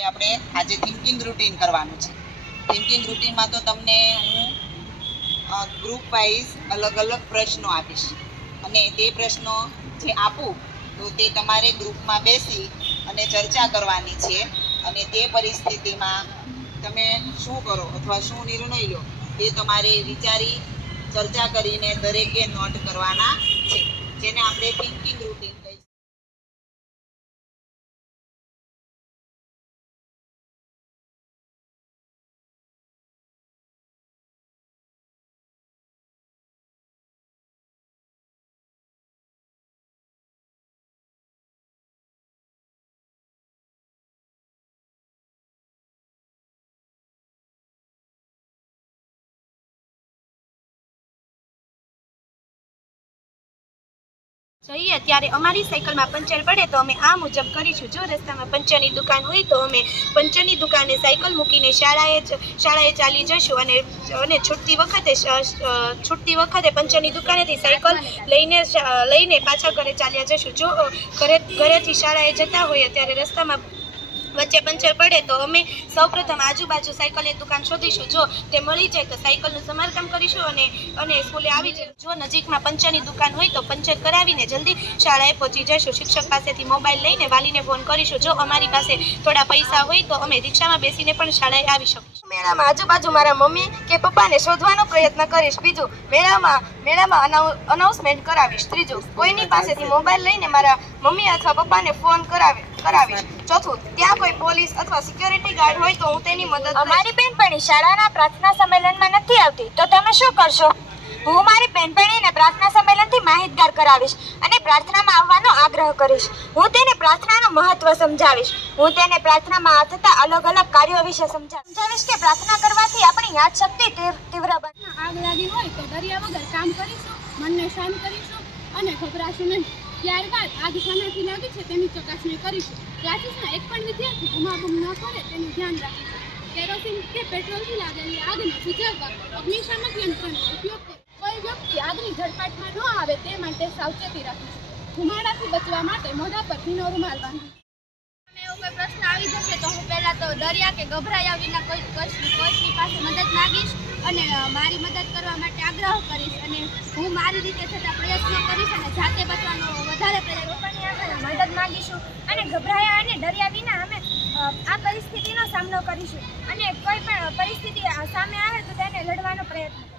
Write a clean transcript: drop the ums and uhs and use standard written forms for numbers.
હવે આપણે આજે થિંકિંગ રૂટીન કરવાનું છે. થિંકિંગ રૂટીનમાં તો તમને હું ગ્રુપ વાઇઝ અલગ અલગ પ્રશ્નો આપીશ અને તે પ્રશ્નો જે આપું તો તે તમારે ગ્રુપમાં બેસી અને ચર્ચા કરવાની છે અને તે પરિસ્થિતિમાં તમે શું કરો અથવા શું નિર્ણય લો તે તમારે વિચારી ચર્ચા કરીને દરેકે નોટ કરવાના છે, જેને આપણે થિંકિંગ રૂટીન કહીએ. જઈએ ત્યારે અમારી સાયકલમાં પંચર પડે તો અમે આ મુજબ કરીશું. જો રસ્તામાં પંચરની દુકાન હોય તો અમે પંચરની દુકાને સાયકલ મૂકીને શાળાએ ચાલી જશું અને છૂટતી વખતે પંચરની દુકાનેથી સાયકલ લઈને પાછા ઘરે ચાલ્યા જશું. જો ઘરેથી શાળાએ જતા હોઈએ ત્યારે રસ્તામાં વચ્ચે પંચર પડે તો અમે સૌપ્રથમ આજુબાજુ સાયકલની દુકાન શોધીશું. જો તે મળી જાય તો સાયકલનું સમારકામ કરીશું અને સ્કૂલે આવી જઈશું. જો નજીકમાં પંચરની દુકાન હોય તો પંચર કરાવીને જલ્દી શાળાએ પહોંચી જઈશું. શિક્ષક પાસેથી મોબાઈલ લઈને વાલીને ફોન કરીશું. જો અમારી પાસે થોડા પૈસા હોય તો અમે રિક્ષામાં બેસીને પણ શાળાએ આવી શકીશું. મેળામાં આજુબાજુ મારા મમ્મી કે પપ્પાને શોધવાનો પ્રયત્ન કરીશ. બીજું, મેળામાં અનાઉન્સમેન્ટ કરાવીશ. ત્રીજું, કોઈની પાસેથી મોબાઈલ લઈને મારા મમ્મી અથવા પપ્પાને ફોન કરાવીશ. ચોથું, ત્યાં કોઈ પોલીસ અથવા સિક્યોરિટી ગાર્ડ હોય તો હું તેની મદદ. અમારી બેનપણી શાળાના પ્રાર્થના સંમેલનમાં નથી આવતી તો તમે શું કરશો? હું મારી બેનપણીને પ્રાર્થના સંમેલનથી માહિતગાર કરાવીશ અને પ્રાર્થનામાં આવવાનો આગ્રહ કરીશ. હું તેને પ્રાર્થનાનું મહત્વ સમજાવીશ. હું તેને પ્રાર્થનામાં થતા અલગ અલગ કાર્યો વિશે સમજાવીશ કે પ્રાર્થના કરવાથી આપણી યાદશક્તિ તીવ્ર બને. આગ લાગી હોય તો ડર્યા વગર કામ કરીશું, મનને શાંત કરીશું અને ગભરાશું નહીં. ત્યારબાદ આગ શાનાથી લાગી છે તેની ચકાસણી કરીશું. ક્લાસીસના એક પણ વિદ્યાર્થી બૂમાબૂમ ન કરે તેનું ધ્યાન રાખીશું. કેરોસીન કે પેટ્રોલથી લાગેલી આગને બુઝાવવા અગ્નિશામક યંત્રનો ઉપયોગ કરી કોઈ વ્યક્તિ આગની ઝડપાટમાં ન આવે તે માટે સાવચેતી રાખીશું. ધુમાડાથી બચવા માટે મોઢા પર ભીનો રૂમાલ બાંધીશું. એવો કોઈ પ્રશ્ન આવી જશે તો હું પહેલાં તો ડર્યા કે ગભરાયા વિના કોઈની પાસે મદદ માંગીશ અને મારી મદદ કરવા માટે આગ્રહ કરીશ અને હું મારી રીતે થતા પ્રયત્નો કરીશ અને જાતે બચવાનો વધારે પ્રયત્ન મદદ માંગીશું અને ગભરાયા અને ડર્યા વિના અમે આ પરિસ્થિતિનો સામનો કરીશું અને કોઈ પણ પરિસ્થિતિ સામે આવે તો તેને લડવાનો પ્રયત્ન